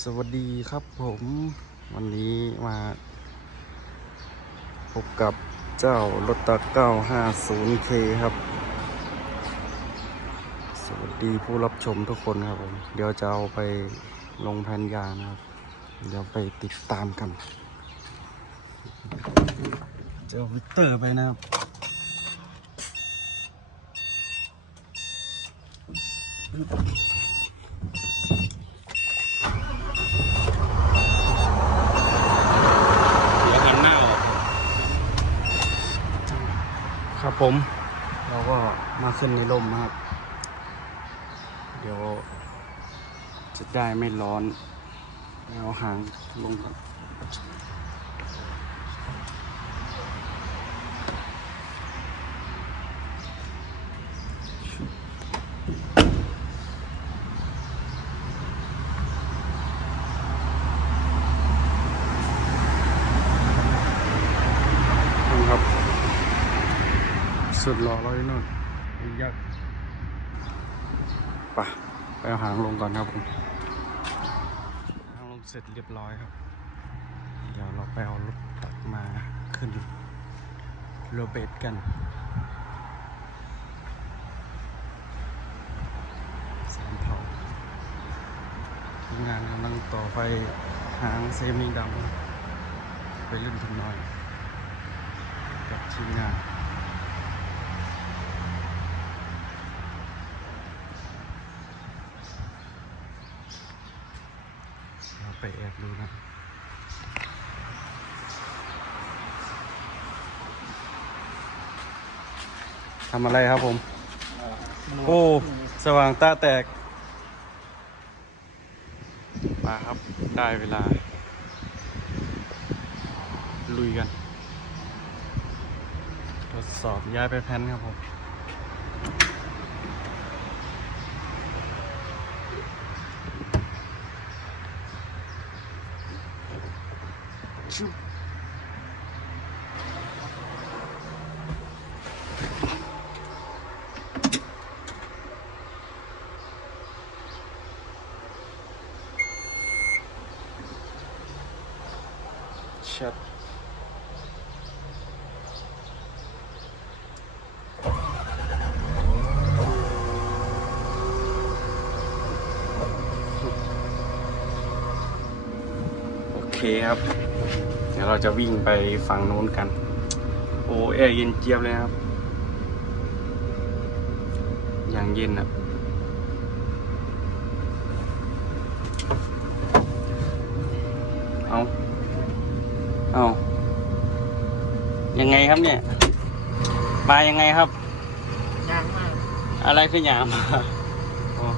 สวัสดีครับผมวันนี้มาพบกับเจ้ารถตะ 950K ครับ สวัสดีผู้รับชมทุกคนครับผม เดี๋ยวจะเอาไปลงแผ่นยานะครับ เดี๋ยวไปติดตามกัน เจะเอาวิเตอร์ไปนะครับเดี๋ยวกันหน้าออก ครับ ผม เราก็มาขึ้นในร่มนะครับ เดี๋ยว จะได้ไม่ร้อนเอาหางลงก่อนครับ สุดหล่อเราที่นู่นยักษ์ไปไปเอาหางลงก่อนครับผมหางลงเสร็จเรียบร้อยครับ เดี๋ยวเราไปเอารถตักมาขึ้นโรเบตกันสามเผาทีมงานกำลังต่อไฟหางเซมิดำไปเล่นทุนน้อย กับทีมงาน เรา ไปแอบดูนะทำอะไรครับผม โอ้ สว่างตาแตก มาครับ ได้เวลา ลุยกัน ทดสอบย้ายไปแพนครับผม ชุบชัดโอเคครับ เดี๋ยวเราจะวิ่งไปฝั่งโน้นกัน โอ้แอร์เย็นเจี๊ยบเลยครับ อย่างเย็นอะเอาเอายังไงครับเนี่ย มายังไงครับยากมากอะไรคือหยามอ๋อ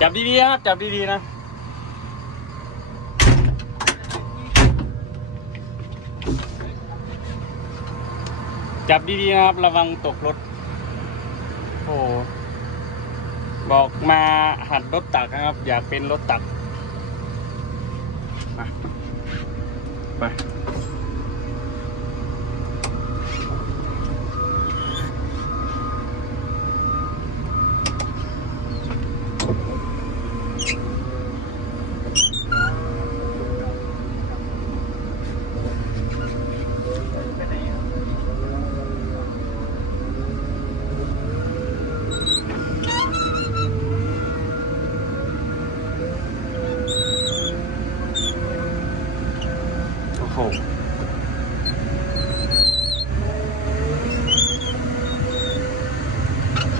จับดีๆนะครับ จับดีๆนะ จับดีๆนะครับ ระวังตกรถ โอ้บอกมาหัดรถตักนะครับ อยากเป็นรถตักมาไป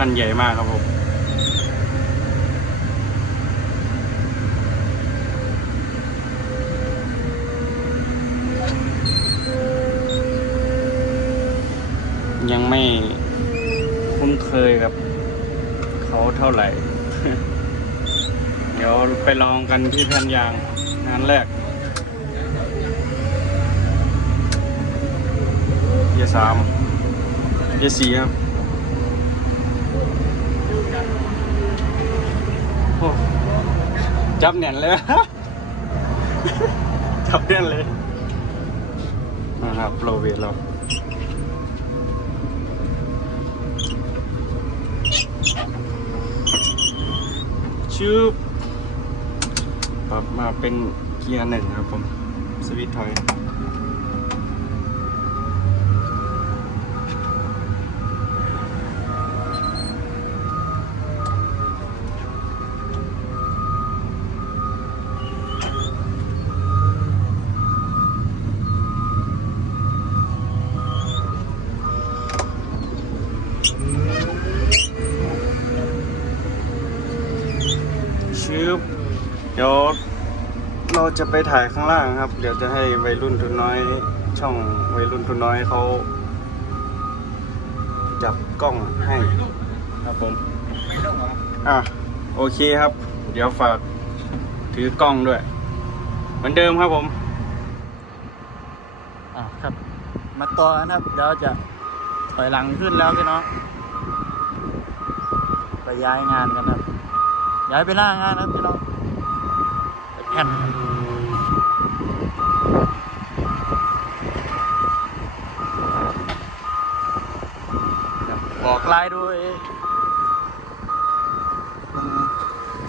คันใหญ่มากครับผมยังไม่คุ้นเคยกับเขาเท่าไหร่ เดี๋ยวไปลองกันที่แผ่นยางงานแรกเยสามเยสี่ครับโอ้ จับแน่นเลย จับแน่นเลยนะครับโปรเวทเราชืบปปรับมาเป็นเกียร์หนึ่งครับผม สวิตช์ถอย ชืบเดี๋ยวเราจะไปถ่ายข้างล่างครับ เดี๋ยวจะให้วัยรุ่นทุนน้อย ช่องวัยรุ่นทุนน้อยเขาจับกล้องให้ครับผมอะโอเคครับ เดี๋ยวฝากถือกล้องด้วย เหมือนเดิมครับผมอะครับ มาต่อกันครับเดี๋ยวจะถอยหลังขึ้นแล้วพี่น้องไปย้ายงานกันครับ ย้ายไปหน้างานนะพี่น้องแผ่นบอกลายด้วย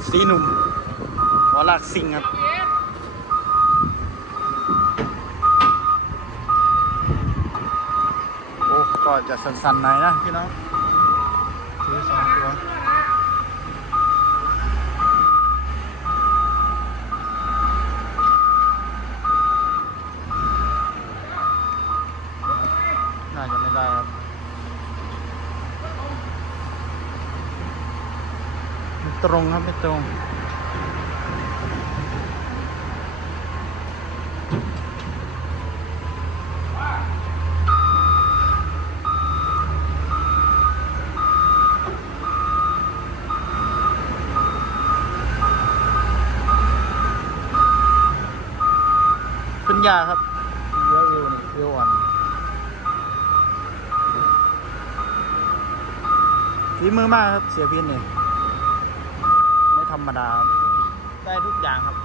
สีหนุ่มวลากสิงครับโอ้ก็จะสั่นๆหน่อยนะพี่น้องถือสองตัว น่าจะ ได้ครับตรงครับไม่ตรงขึ้นยาครับเยอะเอวนี่เอวอ่อน ฝีมือมากครับเสียพินเนี่ยไม่ธรรมดาได้ทุกอย่างครับ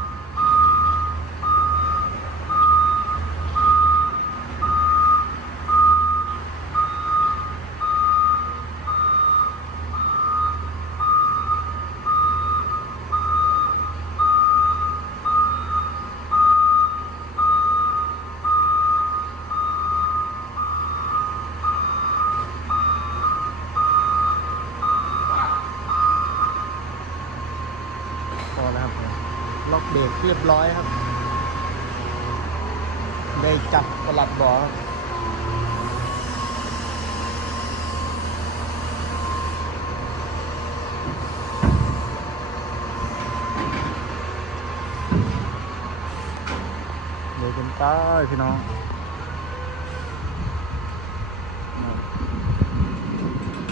พอแล้วครับผม ล็อกเบรกเรียบร้อยครับ ได้จับประหลัดบอเดี๋ยวกันไปพี่น้อง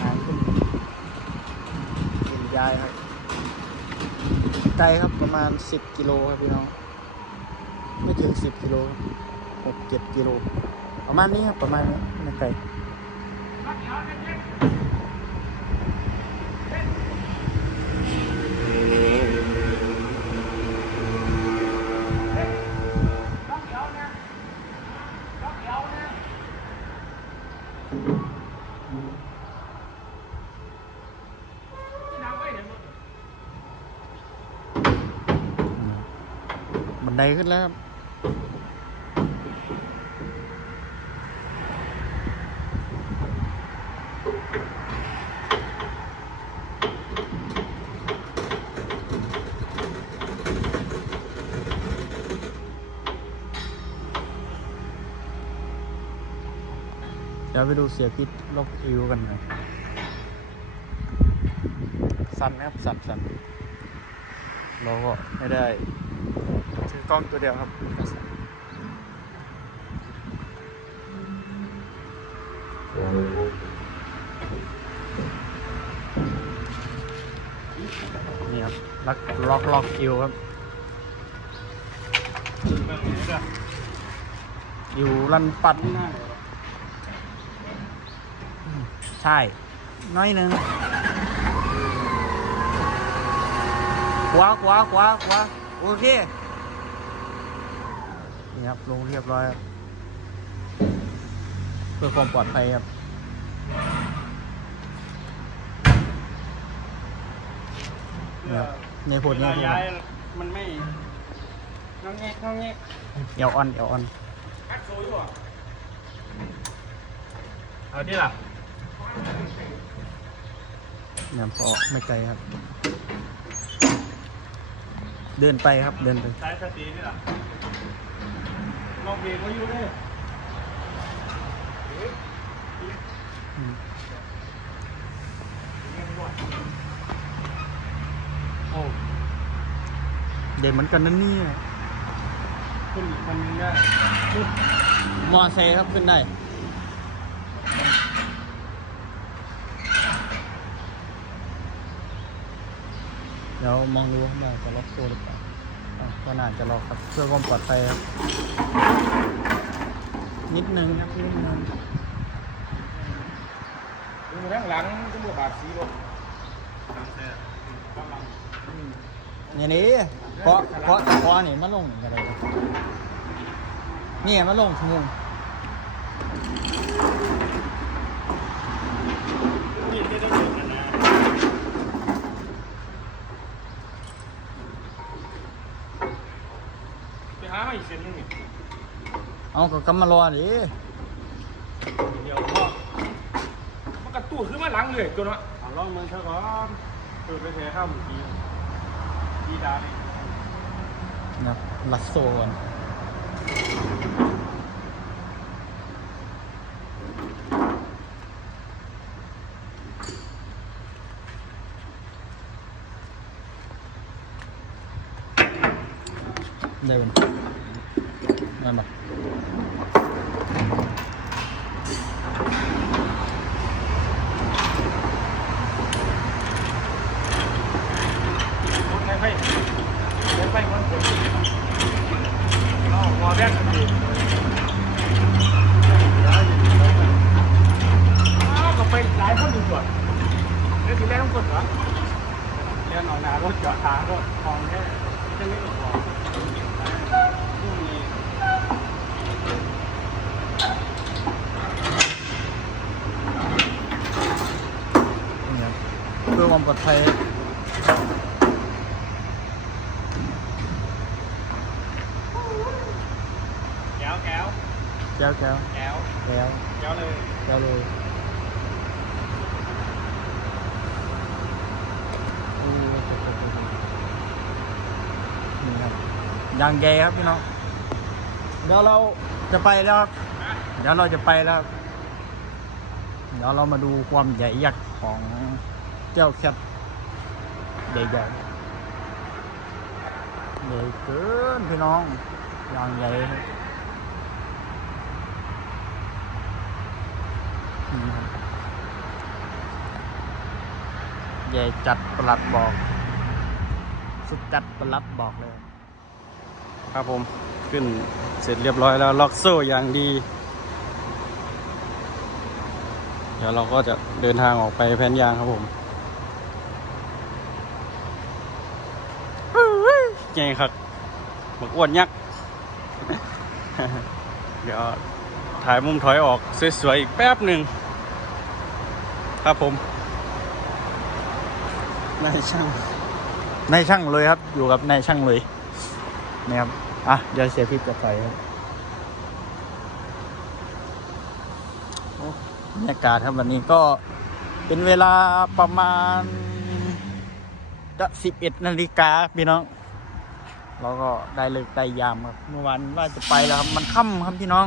หางขึ้นเป็นยายครับ ไกลครับประมาณ 10 กิโลครับพี่น้อง ไม่ถึง 10 กิโล6 7กิโล ประมาณนี้ครับประมาณนี้ไม่ไกลบั ไดขึ้นแล้วครับเดี๋ยวไปดูเสียพิษลบอิวกันหน่อยสั่นนะครับสั่นสั่นเราก็ไม่ได้ กล้องตัวเดียวครับนี่ครับล็อกล็อกล็อกอิวครับอยู่รันปัดใช่ น้อยหนึ่งขวาขวาขวาขวาโอเค ครับลงเรียบร้อยครับเพื่อความปลอดภัยครับนี่ครับในผลนี่ผลย้ายมันไม่แงะเข้าแงะเอวออนเอวออนคัดโซ่อยู่บ่เอาดิล่ะเนี่ยพอไม่ไกลครับ เดินไปครับเดินไปสายสตีนี่ล่ะ ลองเบรกไว้อยู่เลยอืมโอ้เด็กเหมือนกันนั่นนี่ยขึ้นอีกคนนึงได้มอไซค์ครับขึ้นได้ เดี๋ยวมองดูข้างในจะล็อกโซ่หรือเปล่าอะ ก็น่าจะล็อกครับเพื่อความปลอดภัยครับนิดนึงครับนิดนึงดูข้างหลังก็บวบาดสีบ่หลังแท้ข้างหลังอย่างนี้เพราะเพราะเพรานี่มาลงอะไรนี่มาลงชั่วโมง นี่ไม่ได้เจอกันนะไปหามาอีกเส้นหนึงนี่ เอาก็กำมารอดิเดี๋ยวก็มันกระตู้ขึ้นมาหลังเลยตัวเนาะเอาลองมึงเท่าก่อนเปิดไปเทข้ามปีปีดาเลยนะลัดโซ่ก่อนเดินนั่นปะ รถไฟไฟรถไฟมันผลเอาหัวแบนดีอ้าวก็ไปหลายคนดูก่อนเล่นทีแรกต้องกดเหรอเรียนออกหนารถจอดตารถทองแค่จะไม่หลบหรอ กพรุ่งนี้นี่ครับเพื่อความปลอดภัย แก้วแก้ว แก้วแก้วแก้วแก้วแก้วเลยแก้วเลยโอ้ยนี่ครับยางแกครับพี่น้องเดี๋ยวเราจะไปแล้วครับเดี๋ยวเราจะไปแล้วครับเดี๋ยวเรามาดูความใหญ่ยักษ์ของเจ้าแคทใหญ่ๆใหญ่เกินพี่น้องอย่างใหญ่ครับ นี่ครับใหญ่จัดประหลัดบอก สุดจัดประหลัดบอกเลย ครับผมขึ้นเสร็จเรียบร้อยแล้วล็อกโซ่อย่างดี เดี๋ยวเราก็จะเดินทางออกไปแผ่นยางครับผมไงครับบักอ้วนยักษ์เดี๋ยวถ่ายมุมถอยออกสวยๆอีกแป๊บหนึ่ง ครับผมนายช่างนายช่างเลยครับ อยู่กับนายช่างเลยนี่ครับอะเดี๋ยวเสียพิษจะไปครับโอ้บรรยากาศครับวันนี้ก็เป็นเวลาประมาณจะสิบเอ็ดนาฬิกาพี่น้องเราก็ได้เลิกได้ยามครับเมื่อวานว่าจะไปแล้วครับ มันค่ำครับพี่น้อง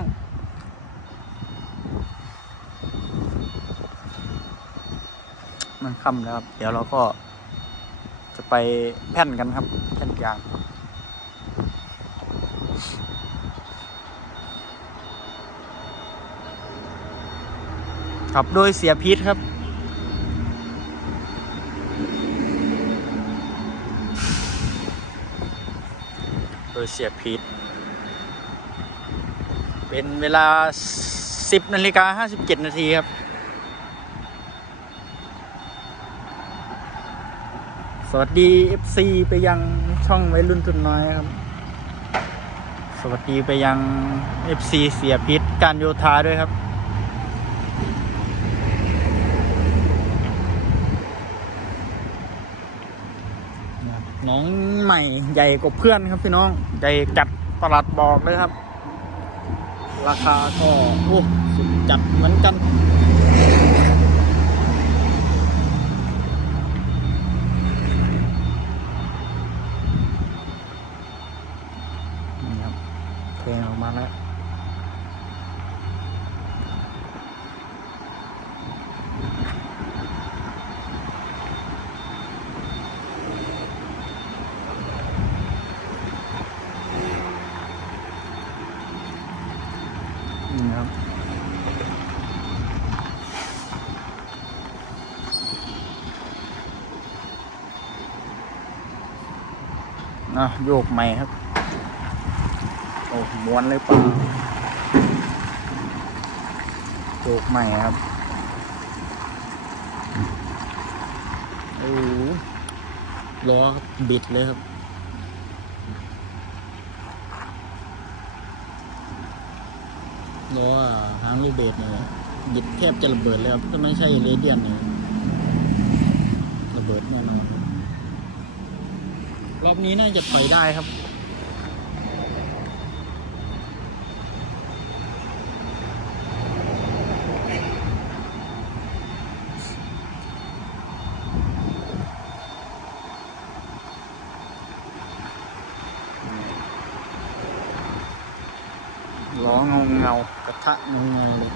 มันค่ำแล้วครับ เดี๋ยวเราก็จะไปแผ่นกันครับ แผ่นยางครับโดยเสียพีทครับ โดยเสียพีทเป็นเวลา 10นาฬิกา57นาทีครับ สวัสดี FC ไปยังช่องไวรุ่นทุนน้อยครับ สวัสดีไปยัง FC เสียพิษการโยธาด้วยครับ น้องใหม่ใหญ่กว่าเพื่อนครับพี่น้อง ใหญ่จัดประหลัดบอกเลยครับ ราคาก็โอ้สุดจัดเหมือนกันครับเพลงออกมาแล้ว นี่ครับ อะโยกใหม่ครับ โอ้ม้วนเลยเปล่าโยกใหม่ครับโอ้ล้อครับบิดเลยครับล้อหางลูกเบสเนี่ยบิดแทบจะระเบิดเลยครับถ้าไม่ใช่เรเดียนเนี่ยระเบิดแน่นอน รอบนี้น่าจะไปได้ครับ ล้อเงาเงากระทะเงาเงาเลย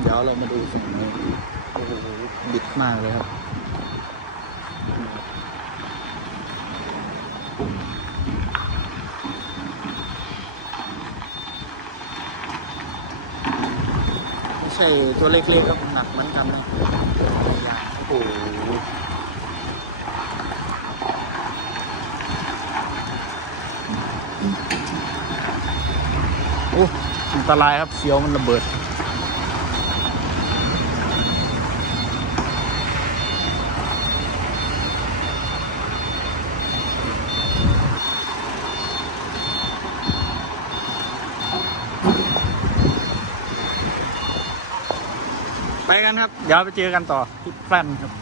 เดี๋ยวเรามาดูฝั่งนี้โอ้โหบิดมากเลยครับ ใช่ตัวเล็กๆครับหนักเหมือนกันนะโอ้โหโอ้อันตรายครับเสียวมันระเบิด กันครับ เดี๋ยวไปเจอกันต่อที่แฟลนครับ